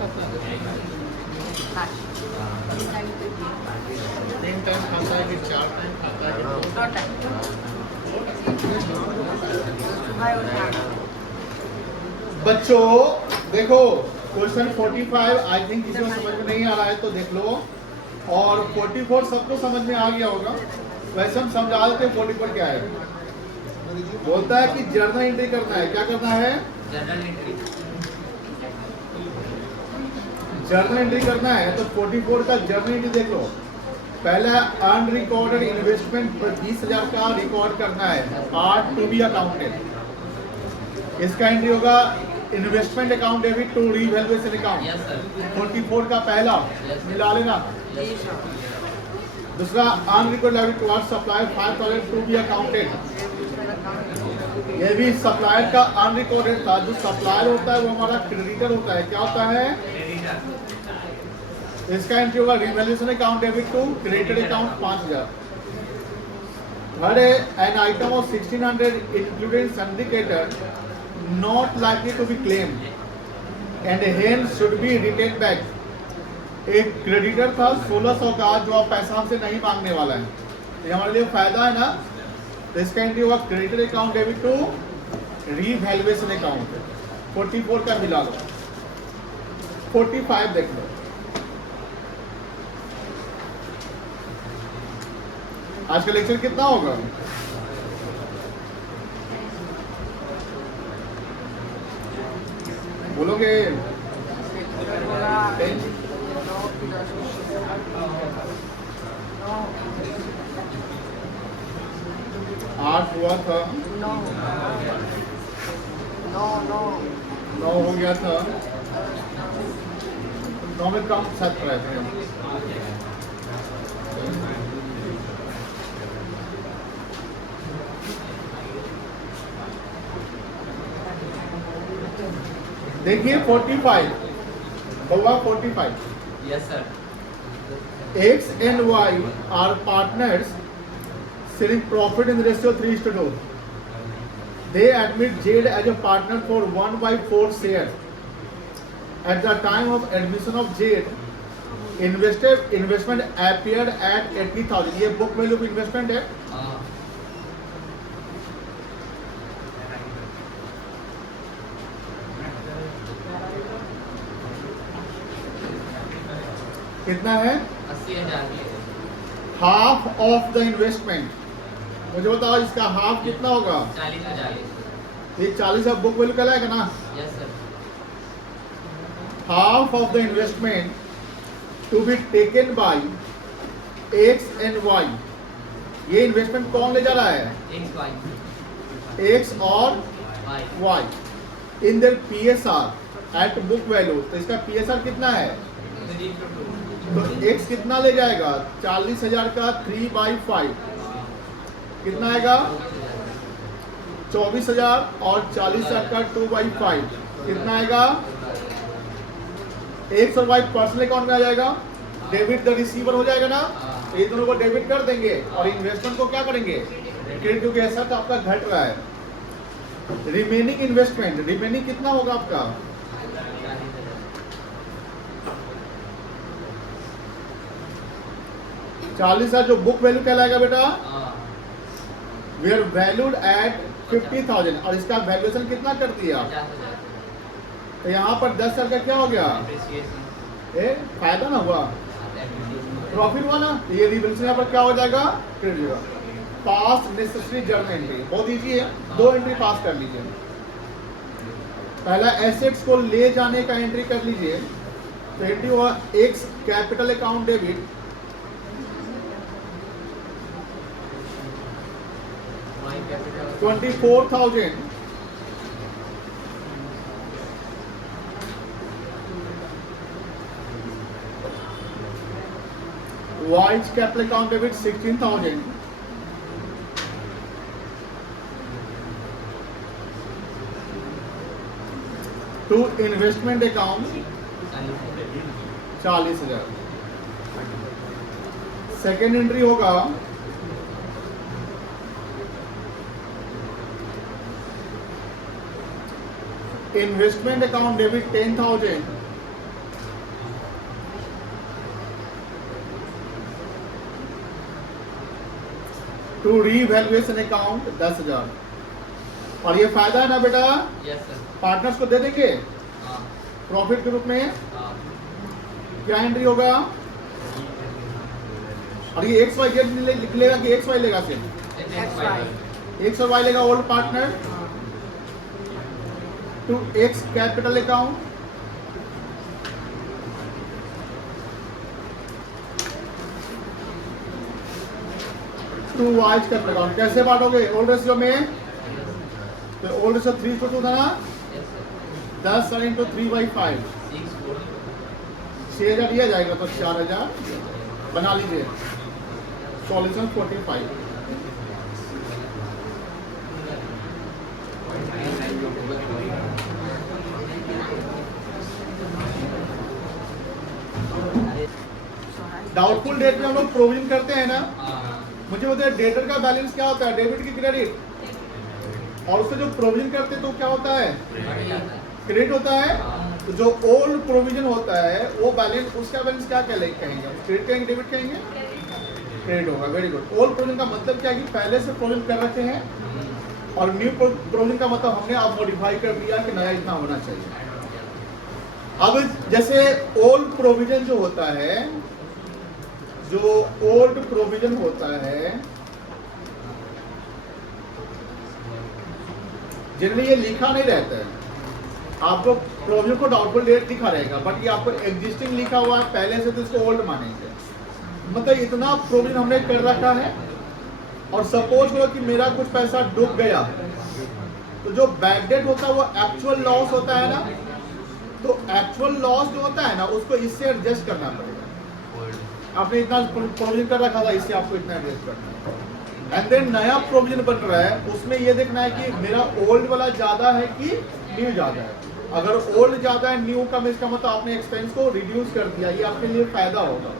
तीन टाइम खाता है कि 4 टाइम खाता है कि 2 टाइम सुबह और शाम। बच्चों देखो क्वेश्चन 45 आई थिंक किसी को समझ में नहीं आ रहा है तो देख लो, और 44 सबको समझ में आ गया होगा। वैसे हम समझा देते हैं 44 क्या है। बोलता है कि जर्नल एंट्री करना है। क्या करना है? Journal entry. जर्नल एंट्री करना है तो 44 का जर्नल एंट्री देख लो। पहला अनरिकॉर्डेड इन्वेस्टमेंट 20,000 का रिकॉर्ड करना है, आर टू बी अकाउंटेड। इसका एंट्री होगा investment account debit to revaluation account. Yes sir. 44 का पहला मिला लेना। जी सर। दूसरा unrecorded liability towards supplier 5,000 to be accounted. ये भी सप्लायर का अनरिकॉर्डेड था। जो सप्लायर होता है वो हमारा क्रेडिटर होता है। क्या होता है? इसका एंट्री होगा revaluation account debit to creditor account 5,000। Third है an item of 1,600 included syndicator not likely to be claimed and hence should be returned back। एक क्रेडिटर था 1,600 का जो आप पैसा हमसे नहीं मांगने वाला है, ये हमारे लिए फायदा है ना। तो इसका एंट्री होगा creditor account debit to revaluation account. 44 का मिला लो। 45 देख लो। आज का लेक्चर कितना होगा? बोलोगे? 8 हुआ था, 9 हो गया था, 9 में कम 7 रहते हैं। देखिए 45 होगा 45। Yes sir. X and Y are partners sharing profit in the ratio 3:2. They admit Z as a partner for 1/4 shares. At the time of admission of Z, investment appeared at 80,000। ये book value of investment है। कितना है? 80,000। Half of the investment. मुझे बताओ इसका half कितना होगा? 40,000। ये 40 अब बुक वैल्यू कहलाएगा ना। Yes sir. Half of the investment to be taken by X and Y. ये इन्वेस्टमेंट कौन ले जा रहा है? एक्स और Y in their PSR at book value. तो इसका पीएसआर कितना है? तो x कितना ले जाएगा? 40,000 का 3/5 कितना आएगा? 24,000 और 40,000 का 2/5 कितना आएगा? एक्स और वाई पर्सनल अकाउंट में आ जाएगा। डेबिट द रिसीवर हो जाएगा ना। तो ये दोनों को डेबिट कर देंगे और इन्वेस्टमेंट को क्या करेंगे? क्रेडिट, क्योंकि ऐसा तो आपका घट रहा है। रिमेनिंग इन्वेस्टमेंट, रिमेनिंग कितना होगा आपका? 40,000 जो बुक वैल्यू कहलाएगा बेटा, वी आर वैल्यूड एट 50,000 और इसका वैल्यूएशन कितना कर दिया? तो यहाँ पर 10,000 का क्या हो गया? फायदा ना हुआ, प्रॉफिट हुआ ना। ये रिवैल्यूएशन यहाँ पर क्या हो जाएगा? क्रेडिट होगा। पास नेसेसरी जर्नल एंट्री बहुत इजी है। 2 एंट्री पास कर लीजिए। पहला एसेट्स को ले जाने का एंट्री कर लीजिए। तो एंट्री हुआ x capital account debit 24,000 White's capital account debit 16,000 to investment account 40,000। Second entry होगा investment account debit 10,000 to revaluation account 10,000। और ये फायदा है ना बेटा, यस सर। पार्टनर्स को दे देंगे हाँ प्रॉफिट के रूप में। हाँ क्या एंट्री होगा? और ये एक्स वाई जेड लिख लेगा कि एक्स वाई लेगा? सिर्फ XY एक्स और वाई लेगा। Old partner to X capital account to Y's capital account. कैसे बांटोगे? ओल्ड रेशियो में, तो ओल्ड रेशियो 3:2 था ना, यस सर। 10 इंटू 3/5 6,000 दिया जाएगा, तो 4,000 बना लीजिए। सॉल्यूशन 45। डाउटफुल डेट में हम लोग प्रोविजन करते हैं ना। मुझे बताइए डेटर का बैलेंस क्या होता है? डेबिट की क्रेडिट? और उससे जो प्रोविजन करते हैं तो क्या होता है? क्रेडिट होता है। तो जो ओल्ड प्रोविजन होता है वो बैलेंस, उसका बैलेंस क्या कहेंगे? क्रेडिट कहेंगे, डेबिट कहेंगे? क्रेडिट होगा। Very good. ओल्ड प्रोविजन का मतलब क्या है कि पहले से प्रोविजन कर रखे हैं, और न्यू प्रोविजन का मतलब हमने अब मॉडिफाई कर दिया कि नया इतना होना चाहिए। अब जैसे ओल्ड प्रोविजन जो होता है, जो ओल्ड प्रोविजन होता है, जनरली ये लिखा नहीं रहता है। आपको प्रोविजन को डाउटफुल डेट लिखा रहेगा, बट ये आपको एग्जिस्टिंग लिखा हुआ है पहले से, तो इसको ओल्ड मानेंगे। मतलब इतना प्रोविजन हमने कर रखा है, और सपोज करो कि मेरा कुछ पैसा डूब गया, तो जो बैक डेट होता है वो एक्चुअल लॉस होता है ना। तो एक्चुअल लॉस जो होता है ना, उसको इससे एडजस्ट करना पड़ेगा। आपने इतना प्रोविजन कर रखा था, इससे आपको इतना एडजस्ट करना है। एंड देन नया प्रोविजन बन रहा है, उसमें ये देखना है कि मेरा ओल्ड वाला ज्यादा है कि न्यू ज्यादा है। अगर ओल्ड ज्यादा है, न्यू कम, इसका मतलब आपने एक्सपेंस को रिड्यूस कर दिया, ये आपके लिए फायदा होगा।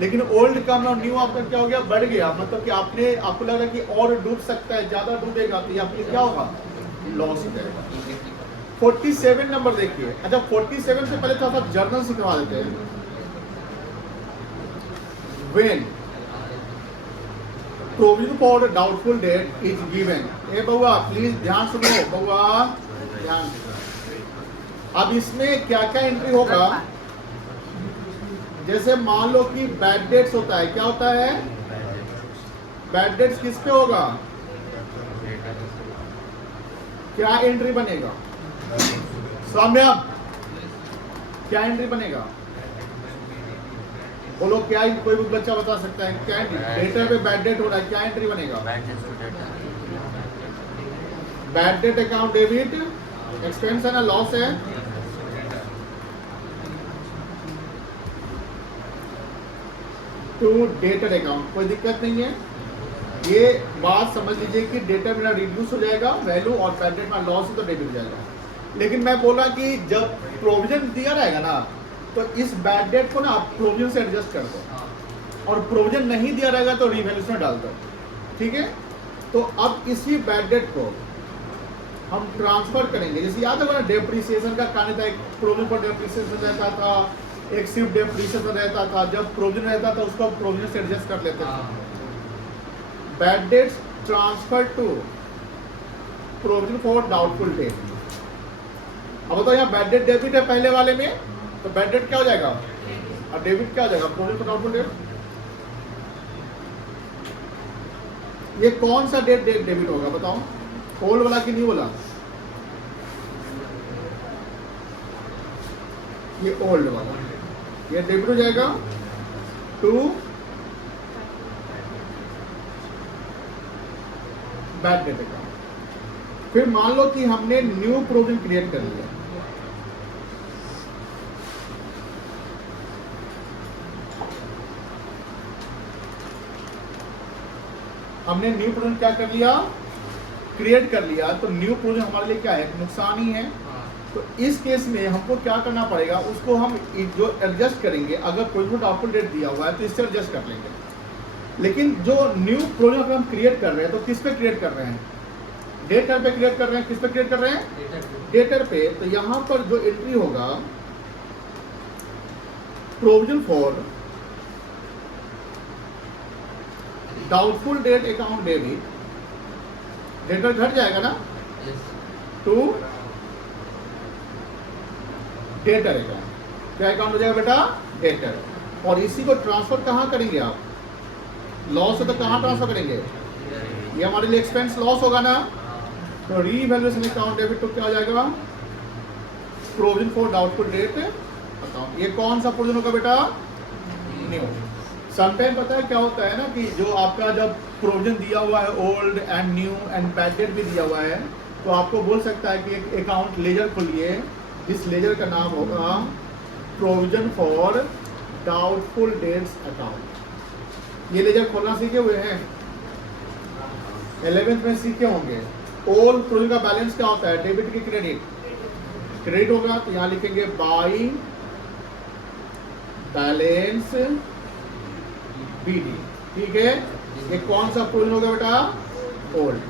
लेकिन ओल्ड कम और न्यू आपका क्या हो गया? बढ़ गया। मतलब कि आपको लग रहा है कि और डूब सकता है, ज्यादा डूबेगा, तो ये आपके क्या होगा? लॉस हो जाएगा। 47 नंबर देखिए। अच्छा 47 से पहले थोड़ा सा जर्नल सिखवा देते हैं। When provision for doubtful debt is given, ए बउआ प्लीज ध्यान सुनो, बउआ ध्यान। अब इसमें क्या क्या एंट्री होगा? जैसे मान लो कि बैड डेट्स होता है, क्या होता है? बैड डेट्स किस पे होगा? क्या एंट्री बनेगा? सौम्या क्या एंट्री बनेगा? बोलो क्या? कोई भी बच्चा बता सकता है क्या? डेटर पे बैड डेट हो रहा है, क्या एंट्री बनेगा? Bad debt account debit, expense है ना, लॉस है। टू डेटर अकाउंट, कोई दिक्कत नहीं है। ये बात समझ लीजिए कि डेटर मेरा रिड्यूस हो जाएगा वैल्यू, और बैड डेट में लॉस है तो डेबिट हो जाएगा। लेकिन मैं बोला कि जब प्रोविजन दिया रहेगा ना, तो इस बैड डेट को ना आप प्रोविजन से एडजस्ट कर दो, और प्रोविजन नहीं दिया रहेगा तो रिवैल्यूएशन में डाल दो। ठीक है? तो अब इसी बैड डेट को हम ट्रांसफर करेंगे। जैसे याद होगा ना, डेप्रिसिएशन का कहानी था, एक प्रोविजन पर डेप्रिसिएशन रहता था, एक सिर्फ डेप्रिसिएशन रहता था। जब प्रोविजन रहता था उसको प्रोविजन से एडजस्ट कर लेते थे। Bad debts transfer to provision for doubtful debt. अब बताओ यहाँ बैड डेट डेबिट है पहले वाले में, तो बैड डेट क्या हो जाएगा और डेबिट क्या हो जाएगा? Provision for doubtful date. ये कौन सा डेट डेबिट होगा बताओ? ओल्ड वाला कि न्यू वाला? ये ओल्ड वाला, ये डेबिट हो जाएगा टू बैड डेट अकाउंट। फिर मान लो कि हमने न्यू प्रोविजन क्रिएट कर लिया। हमने न्यू प्रोविजन क्या कर लिया? क्रिएट कर लिया। तो न्यू प्रोविजन हमारे लिए क्या है? नुकसान ही है। तो इस केस में हमको क्या करना पड़ेगा? उसको हम जो एडजस्ट करेंगे, अगर प्रोविजन डाउटफुल डेट दिया हुआ है तो इससे एडजस्ट कर लेंगे। लेकिन जो न्यू प्रोविजन हम क्रिएट कर रहे हैं, तो किस पे क्रिएट कर रहे हैं? डेटर पे क्रिएट कर रहे हैं। किस पे क्रिएट कर रहे हैं? डेटर पे। तो यहाँ पर जो एंट्री होगा, provision for doubtful debt account debit, debtor घट जाएगा ना Yes. To debtor account. क्या अकाउंट हो जाएगा बेटा? डेटर। और इसी को ट्रांसफर कहाँ करेंगे आप? लॉस हो तो कहाँ ट्रांसफर करेंगे? ये हमारे लिए एक्सपेंस लॉस होगा ना, तो रीवैल्यूएशन अकाउंट डेबिट तो क्या हो जाएगा? Provision for doubtful debt account. ये कौन सा प्रोविजन होगा बेटा? न्यू। समटाइम पता है क्या होता है ना कि जो आपका जब प्रोविजन दिया हुआ है old and new and bad debt भी दिया हुआ है, तो आपको बोल सकता है कि एक अकाउंट लेजर खोलिए, इस लेजर का नाम होगा provision for doubtful debts account. ये लेजर खोलना सीखे हुए हैं? 11th में सीखे होंगे। ओल्ड प्रोविजन का बैलेंस क्या होता है? डेबिट की क्रेडिट। क्रेडिट होगा तो यहाँ लिखेंगे बाई बैलेंस बीडी। ठीक है, ये कौन सा प्रोविजन होगा बेटा? ओल्ड।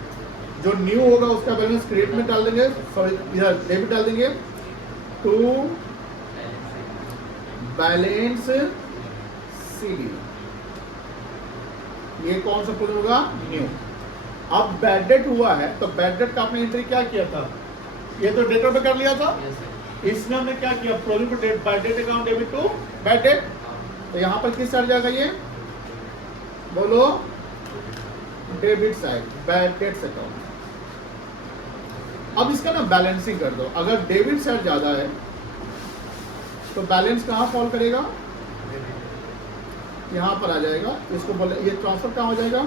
जो न्यू होगा उसका बैलेंस क्रेडिट में डाल देंगे, सॉरी इधर डेबिट डाल देंगे, टू बैलेंस सीडी। ये कौन सा प्रोविजन होगा? न्यू। अब बैड डेट हुआ है तो बैड डेट का आपने एंट्री क्या किया था? ये तो डेटर पे कर लिया था। Yes, sir. इसमें हमने क्या किया? Provision for debt bad debt account debit to bad debt. तो यहाँ पर किस साइड जाएगा? ये बोलो, debit side, bad debts account. अब इसका ना बैलेंसिंग कर दो। अगर डेबिट साइड ज्यादा है तो बैलेंस कहाँ फॉल करेगा? यहाँ पर आ जाएगा। इसको बोले ये ट्रांसफर कहाँ हो जाएगा?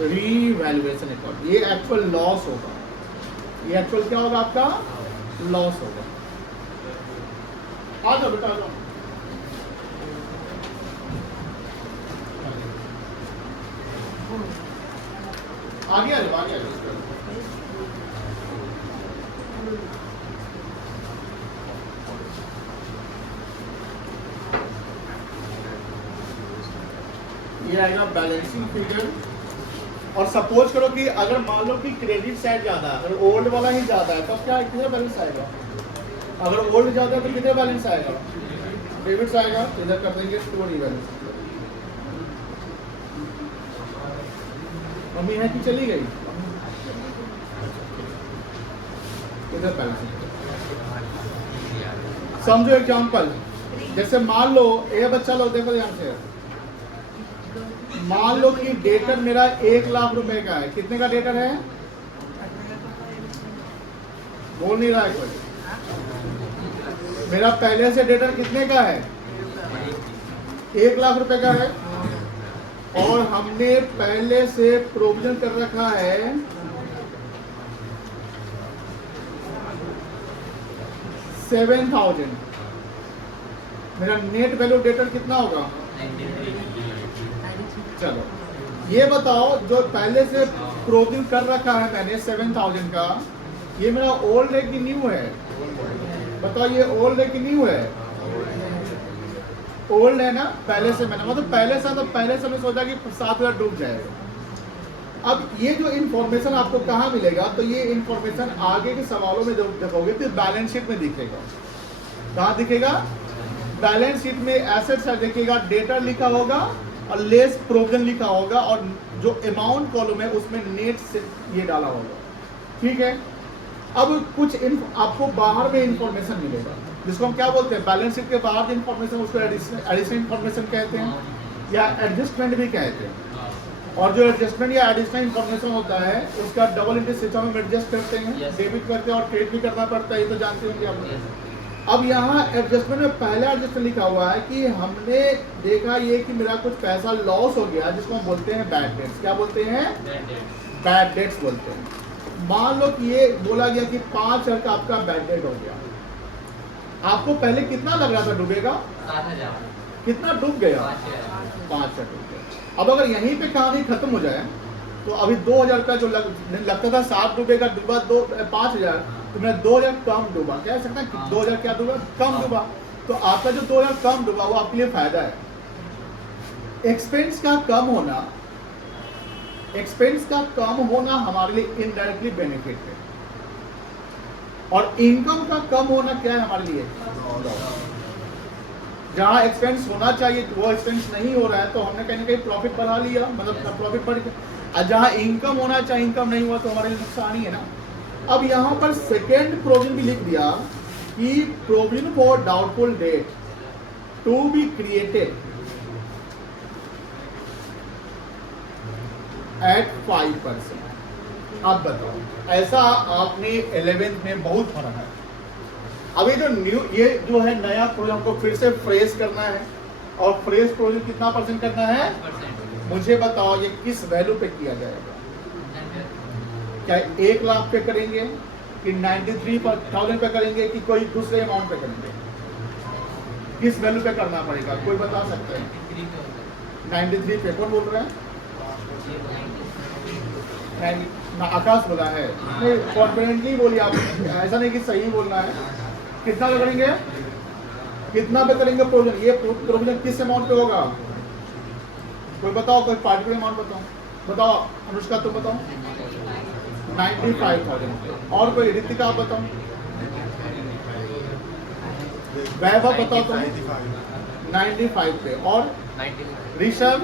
Revaluation account. ये एक्चुअल लॉस होगा। ये एक्चुअल क्या होगा? आपका लॉस होगा। आ जाओ बेटा, आ जाओ। आगे आ जाओ, आगे आ जाओ। ये आएगा बैलेंसिंग फिगर। और सपोज करो कि अगर मान लो कि क्रेडिट साइड ज्यादा है, अगर ओल्ड वाला ही ज्यादा है तो क्या कितना बैलेंस आएगा? अगर ओल्ड ज्यादा है तो कितना बैलेंस आएगा? डेबिट से आएगा, तो इधर कर देंगे टू बैलेंस। मम्मी है कि चली गई? इधर बैलेंस। समझो एग्जांपल, जैसे मान लो ये बच्चा लोग देखो ध्यान से, मान लो कि डेटर मेरा 1 लाख रुपए का है। कितने का डेटर है? बोल नहीं रहा है कोई। मेरा पहले से डेटर कितने का है? 1 लाख रुपए का है। और हमने पहले से प्रोविजन कर रखा है 7,000। मेरा नेट वैल्यू डेटर कितना होगा? चलो ये बताओ, जो पहले से प्रोविजन कर रखा है मैंने 7,000 का, ये मेरा ओल्ड है कि न्यू है? बताओ, ये ओल्ड है कि न्यू है? ओल्ड है ना। पहले से मैंने मतलब पहले से मैं सोचा कि 7,000 डूब जाएगा। अब ये जो इन्फॉर्मेशन आपको कहाँ मिलेगा? तो ये इन्फॉर्मेशन आगे के सवालों में जब देखोगे तो बैलेंस शीट में दिखेगा। कहाँ दिखेगा? बैलेंस शीट में एसेट साइड दिखेगा, डेटर लिखा होगा और लेस प्रोविजन लिखा होगा, और जो अमाउंट कॉलम है उसमें नेट से ये डाला होगा। ठीक है। अब कुछ आपको बाहर में इंफॉर्मेशन मिलेगा जिसको हम क्या बोलते हैं? बैलेंस शीट के बाहर जो इंफॉर्मेशन उसको एडिशनल इंफॉर्मेशन कहते हैं या एडजस्टमेंट भी कहते हैं। और जो एडजस्टमेंट या एडिशनल इंफॉर्मेशन होता है उसका डबल इंटरेस्ट सिस्टम में एडजस्ट करते हैं, डेबिट करते हैं और क्रेडिट भी करना पड़ता है, ये तो जानते होंगे आप। अब यहाँ एडजस्टमेंट में पहला एडजस्टमेंट लिखा हुआ है कि हमने देखा ये कि मेरा कुछ पैसा लॉस हो गया, जिसको हम बोलते हैं बैड डेट्स। क्या बोलते हैं? बैड डेट्स बोलते हैं। मान लो कि ये बोला गया कि 5,000 का आपका बैड डेट हो गया। आपको पहले कितना लग रहा था डूबेगा? 7,000। कितना डूब गया? 5,000 डूब गया। अब अगर यहीं पे कहानी खत्म हो जाए तो अभी 2,000 रुपया जो लगता था 7 डूबेगा, डूबा 5,000, तो मैं 2,000 कम डूबा। क्या हो सकता है? 2,000 क्या डूबा? कम डूबा। तो आपका जो 2,000 कम डूबा वो आपके लिए फायदा है। एक्सपेंस का कम होना हमारे लिए इनडायरेक्टली बेनिफिट है, और इनकम का कम होना क्या है हमारे लिए? जहाँ एक्सपेंस होना चाहिए वो एक्सपेंस नहीं हो रहा है, तो हमने कहीं ना कहीं प्रॉफिट बढ़ा लिया, मतलब प्रॉफिट बढ़ गया। और जहाँ इनकम होना चाहिए इनकम नहीं हुआ, तो हमारे लिए नुकसान ही है ना। अब यहाँ पर सेकेंड प्रोविजन भी लिख दिया कि provision for doubtful debt to be created at 5%। अब बताओ, ऐसा आपने 11th में बहुत पढ़ा है। अभी जो न्यू ये जो है नया प्रोजेक्ट हमको फिर से फ्रेश करना है, और फ्रेश प्रोजेक्ट कितना परसेंट करना है? 5%। मुझे बताओ ये किस वैल्यू पे किया जाएगा? क्या 1 लाख पे करेंगे कि 93,000 पे करेंगे कि कोई दूसरे अमाउंट पे करेंगे? किस वैल्यू पे करना पड़ेगा, कोई बता सकते हैं? 93 पे कौन बोल रहा है? आकाश बोला है। नहीं, कॉन्फिडेंटली बोलिए आप, ऐसा नहीं कि सही बोलना है। कितना पे करेंगे? कितना पे करेंगे प्रोविजन? ये प्रोविजन किस अमाउंट पे होगा? कोई बताओ, कोई पार्टिकुलर अमाउंट बताओ। बताओ अनुष्का, तुम बताओ। 95,000 पे। और कोई? ऋतिका आप बताओ। वैभव बताओ तुम। 95 पे। और ऋषभ?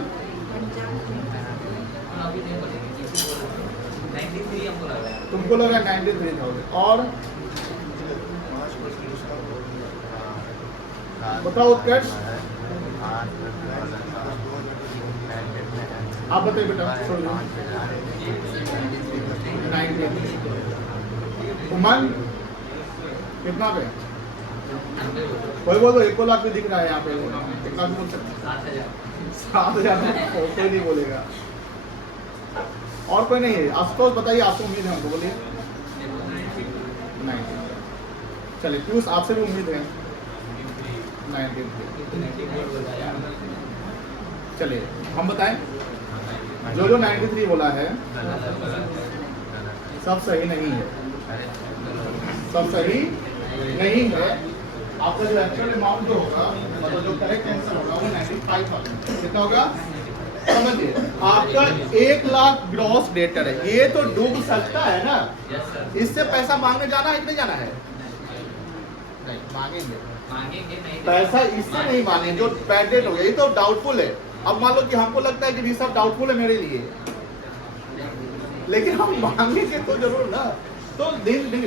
93 हमको लग रहा है। तुमको लगा 93,000। और बताओ उत्कर्ष, आप बताइए बेटा। 93। उमंग कितना पे? कोई बोल दो, 1 लाख भी दिख रहा है यहाँ पे। कितना बोल सकते? 7,000 कोई नहीं बोलेगा। और कोई नहीं है? आशुतोष बताइए, आपको उम्मीद है हमको, बोलिए। नहीं, चलिए पीयूष आपसे भी उम्मीद है। 93। चलिए हम बताएं, जो 93 बोला है सब सही नहीं है, सब सही नहीं है। आपका जो एक्चुअल अमाउंट जो होगा, मतलब जो करेक्ट आंसर होगा वो 95,000 कितना होगा? समझिए, आपका 1 लाख ग्रॉस डेटर है। ये तो डूब सकता है ना, इससे पैसा मांगने जाना है कि नहीं जाना है? नहीं मांगेंगे, पैसा इससे नहीं मांगेंगे जो बैड डेट हो गया। ये तो डाउटफुल है। अब मान लो कि हमको लगता है कि रिसर्व डाउटफुल है मेरे लिए, लेकिन हम मांगेंगे तो जरूर ना। तो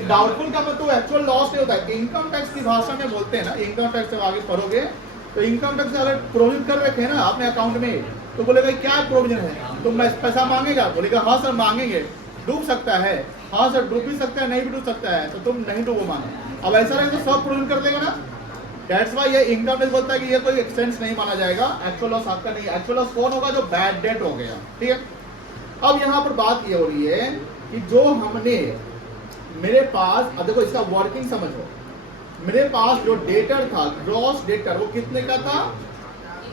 डाउटफुल का मतलब एक्चुअल लॉस नहीं होता है। इनकम टैक्स की भाषा में बोलते हैं ना, इनकम टैक्स जब आगे पढ़ोगे तो इनकम टैक्स अगर प्रोविजन कर रखे हैं ना आपने अकाउंट में, तो बोलेगा क्या प्रोविजन है, तो पैसा मांगेगा, बोलेगा हाँ सर मांगेंगे। डूब सकता है, हाँ सर डूब भी सकता है, नहीं भी डूब सकता है, तो तुम नहीं डूबो मांगो। अब ऐसा रहेगा तो सब प्रोविजन कर देगा ना। दैट्स व्हाई ये इनकम टैक्स बोलता है कि ये कोई एक्सपेंस नहीं माना जाएगा, एक्चुअल लॉस आपका नहीं। एक्चुअल लॉस कौन होगा? जो बैड डेट हो गया, ठीक है। अब यहाँ पर बात ये हो रही है कि जो हमने मेरे पास, अब देखो इसका वर्किंग समझो। मेरे पास जो डेटर था, ग्रॉस डेटर, वो कितने का था?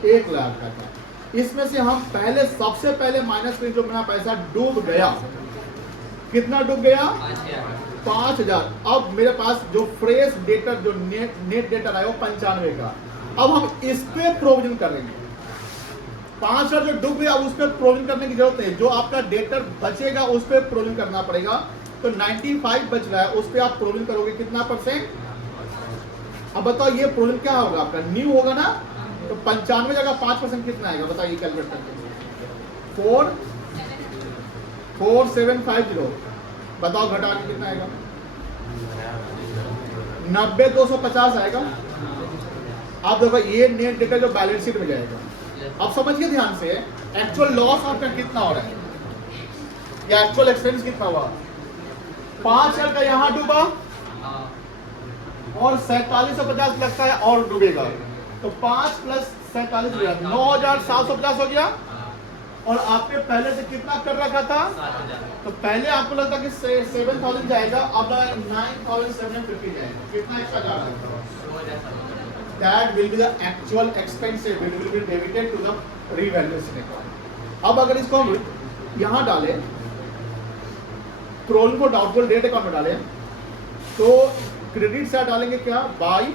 1 लाख का था। इसमें से हम पहले सबसे पहले माइनस करें, जो मेरा पैसा डूब गया, कितना डूब गया? 5,000। अब मेरे पास जो फ्रेश डेटर, जो नेट डेटर आया वो 95 का। अब हम इस पे प्रोविजन करेंगे। 5,000 जो डूब गया, उस पर प्रोविजन करने की जरूरत नहीं। जो आपका डेटर बचेगा उस पर प्रोविजन करना पड़ेगा। तो 95 बच रहा है, उस पर आप प्रोविजन करोगे कितना परसेंट? अब बताओ ये प्रोविजन क्या होगा आपका? न्यू होगा ना। तो 95 जगह 5% कितना आएगा बताइए कैलकुलेट करके? 4,750। बताओ घटा के कितना आएगा? 90,250 आएगा। आप देखो ये नेट डेटा जो बैलेंस शीट में जाएगा। अब समझिए ध्यान से, एक्चुअल लॉस आपका कितना हो रहा है या एक्चुअल एक्सपेंस कितना हुआ? 5,000 का यहाँ डूबा और 4750 लगता है और डूबेगा, तो 5 प्लस 47 हो गया, 9,750 हो गया। और आपने पहले से कितना कर रखा था? तो पहले आपको लगता कि 7,000 जाएगा, अब 9,750 जाएगा। कितना एक्स्ट्रा जा रहा है? That will be the actual expenses which will be debited to the revaluation account. अब अगर इसको हम यहाँ डालें, प्रोविजन को डाउटफुल डेट अकाउंट में डालें, तो क्रेडिट से डालेंगे क्या? By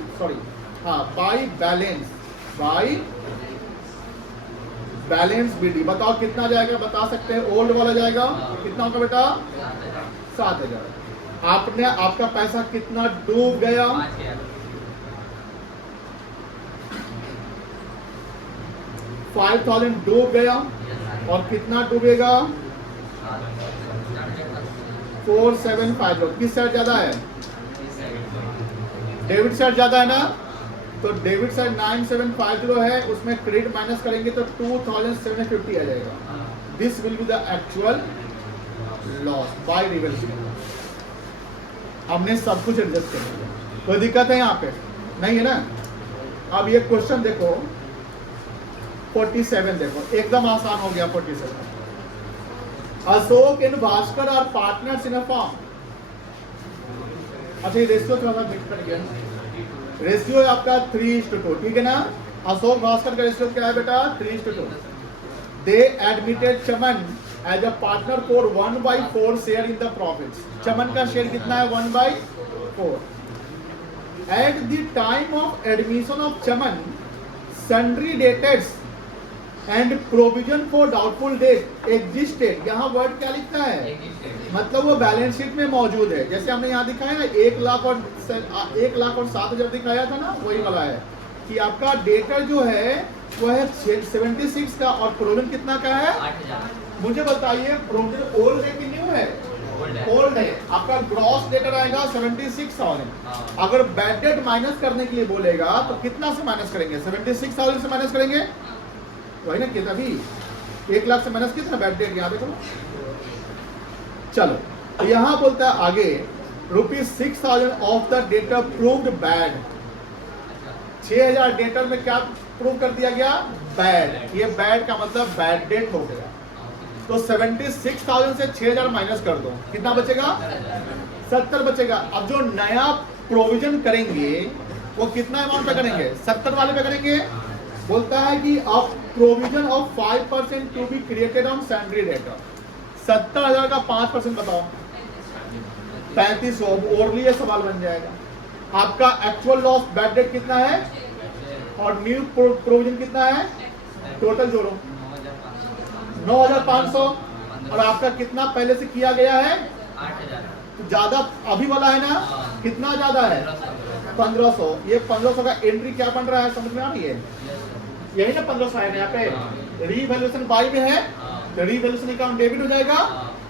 balance BD. बताओ कितना जाएगा? बता सकते हैं? ओल्ड वाला जाएगा कितना होगा बेटा? 7,000। आपने आपका पैसा कितना डूब गया? 5000 डूब गया और कितना डूबेगा 4750। किस साइड ज्यादा है? डेबिट साइड ज्यादा है ना, तो डेबिट साइड 9750 है, उसमें क्रेडिट माइनस करेंगे तो 2750 आ जाएगा। This will be the actual loss by revaluation. हमने सब कुछ एडजस्ट कर लिया, कोई दिक्कत है यहाँ पे नहीं है ना। अब ये क्वेश्चन देखो 47 देखो, एकदम आसान हो गया 47। Ashok and Bhaskar are partners in a firm. अच्छा ये रेशियो थोड़ा सा मिक्स कर गया, रेशियो है आपका 3:2, ठीक है ना। अशोक भास्कर का रेशियो क्या है बेटा? 3:2। They admitted Chaman as a partner for 1/4 share in the profits. Chaman का शेयर कितना है? 1/4। At the time of admission of Chaman sundry debtors and provision for doubtful debt existed. यहाँ वर्ड क्या लिखता है? मतलब वो बैलेंस शीट में मौजूद है। जैसे हमने यहाँ दिखाया ना 1,07,000 दिखाया था ना, वही वाला है कि आपका डेटर जो है वो है 76 का और प्रोविजन कितना का है? 8,000। मुझे बताइए प्रोविजन ओल्ड है कि न्यू है? ओल्ड है। आपका ग्रॉस डेटर आएगा 76,000। अगर बैड डेट माइनस करने के लिए बोलेगा तो कितना से माइनस करेंगे? 76,000 से माइनस करेंगे, वही ना। कितना भी 1 लाख से माइनस कितना बैड डेट? यहाँ देखो। चलो तो यहाँ बोलता है आगे ₹6,000 of the debtor proved bad. 6,000 debtor में क्या प्रूव कर दिया गया? बैड। ये बैड का मतलब बैड डेट हो गया। तो 76,000 से 6,000 माइनस कर दो, कितना बचेगा? 70 बचेगा। अब जो नया प्रोविजन करेंगे वो कितना अमाउंट पे करेंगे? 70 वाले पे करेंगे। बोलता है कि अब provision of 5% to be created on salary debtor. 70,000 का 5% बताओ, 3500। और लिए सवाल बन जाएगा। आपका एक्चुअल लॉस बैड डेट कितना है और न्यू प्रोविजन कितना है? टोटल जोड़ो 9,500 और आपका कितना पहले से किया गया है? 8,000। ज्यादा अभी वाला है ना, कितना ज्यादा है? 1500। ये 1500 का एंट्री क्या बन रहा है, समझ में आ रही है? यही ना 1500 है यहाँ पे। रीवैल्यूएशन बाय में है तो रीवैल्यूएशन अकाउंट डेबिट हो जाएगा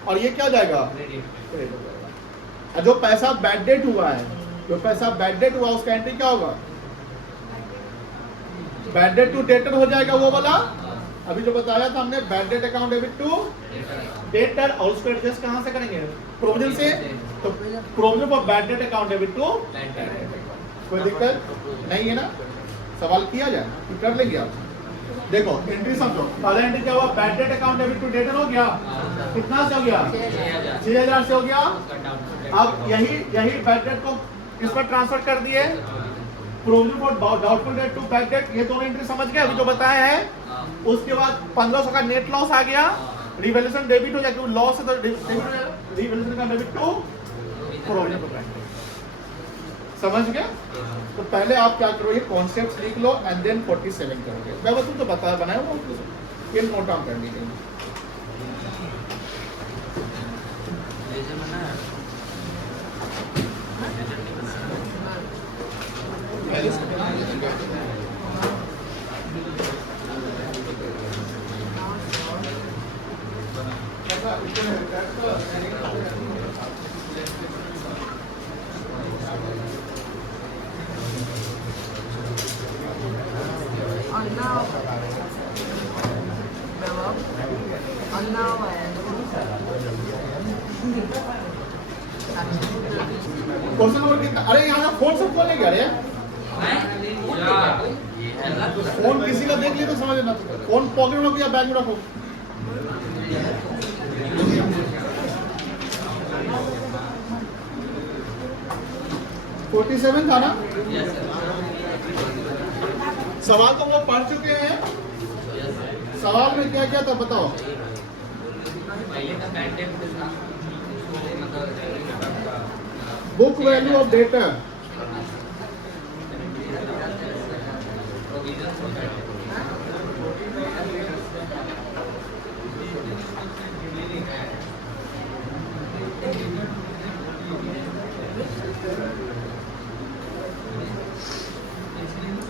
और ये क्या हो जाएगा? क्रेडिट हो जाएगा। जो पैसा बैड डेट हुआ है, जो पैसा बैड डेट हुआ उसका एंट्री क्या होगा? बैड डेट टू डेटर हो जाएगा वो वाला। अभी जो बताया था हमने bad debt account debit to debtor, और उसको एडजस्ट कहां से करेंगे? प्रोविजन से। तो provision for bad debt account debit to. कोई दिक्कत नहीं है ना? सवाल किया जाए तो कर लेंगे आप। देखो एंट्री समझो, पहला एंट्री क्या हुआ? Bad debt account debit to debtor हो गया, कितना से हो गया? 6,000 से हो गया। अब यही बैड डेट को इस पर ट्रांसफर कर दिए, provision for doubtful debt to bad debt. ये दोनों एंट्री समझ गए अभी जो बताया है। उसके बाद 1500 का नेट लॉस आ गया, रिवैल्यूएशन डेबिट हो जाएगा, क्योंकि लॉस है तो रिवैल्यूएशन का debit to provision to bad. समझ गए? तो पहले आप क्या करो, ये कॉन्सेप्ट्स लिख लो एंड देन 47 करोगे। मैं बस तो बताया बनाया वो ये नोट डाउन कर लीजिए। क्वेश्चन नंबर कितना? अरे यहाँ फोन सब खोलने क्या रे? फोन किसी का देख लिया तो समझ लेना। फोन पॉकेट में रखो या बैग में रखो। $47 था ना? सवाल तो हम लोग पढ़ चुके हैं। सवाल में क्या क्या था बताओ? बुक वैल्यू ऑफ डेटा,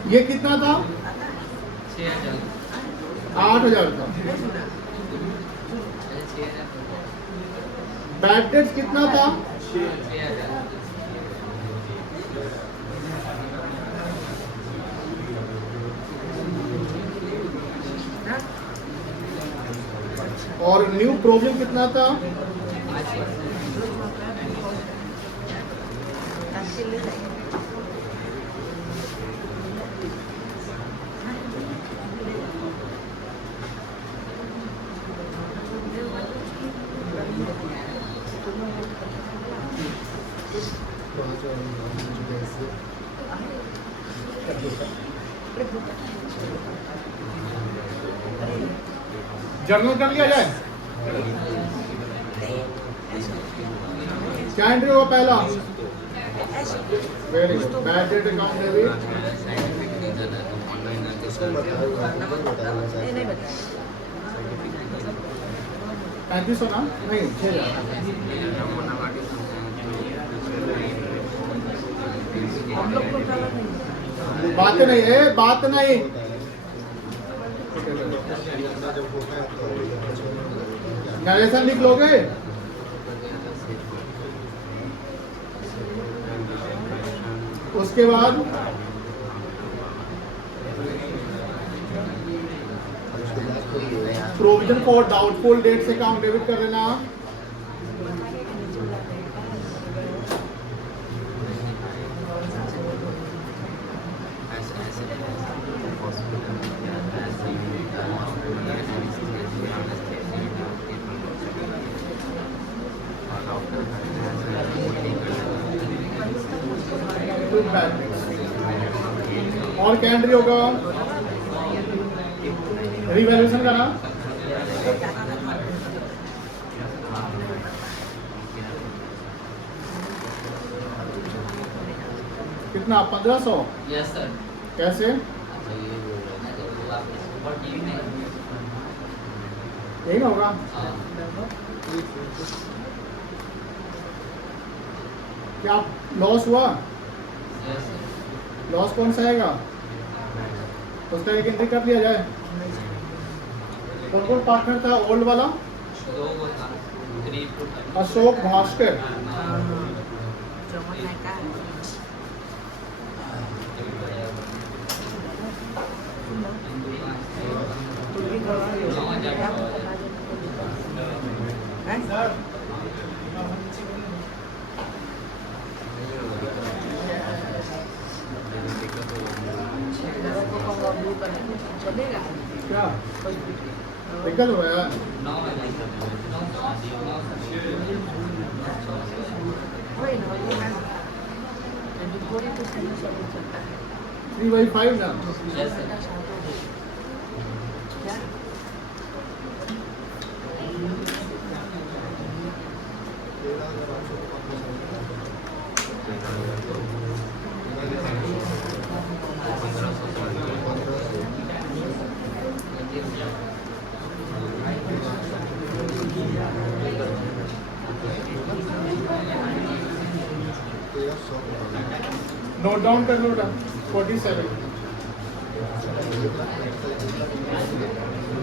ये कितना था? 8,000 था। बैड डेट कितना था? और न्यू प्रोविजन कितना था? जर्नल कर लिया जाए। क्या एंट्री होगा पहला? Very good. Bad debt account debit. नहीं बताया 3500 ना? नहीं 6,000। हम लोग को कलर नहीं बात नहीं है, बात नहीं। नरेशन लिख लोगे? उसके बाद प्रोविजन फॉर डाउटफुल डेट से अकाउंट डेबिट कर देना। और क्या एंट्री होगा? रिवैल्यूएशन का ना? कितना? 1500। Yes sir. कैसे? यही ना होगा? क्या लॉस हुआ? लॉस कौन सा आएगा? उसका एक एंट्री कर लिया जाए। कौन कौन पार्टनर था ओल्ड वाला? अशोक भास्कर। Jangan naikkan. चलेगा क्या दिक्कत हो गया? वही ना ये मैम 24% सब चलता है 3/5 ना? क्या नोट डाउन कर लो 47।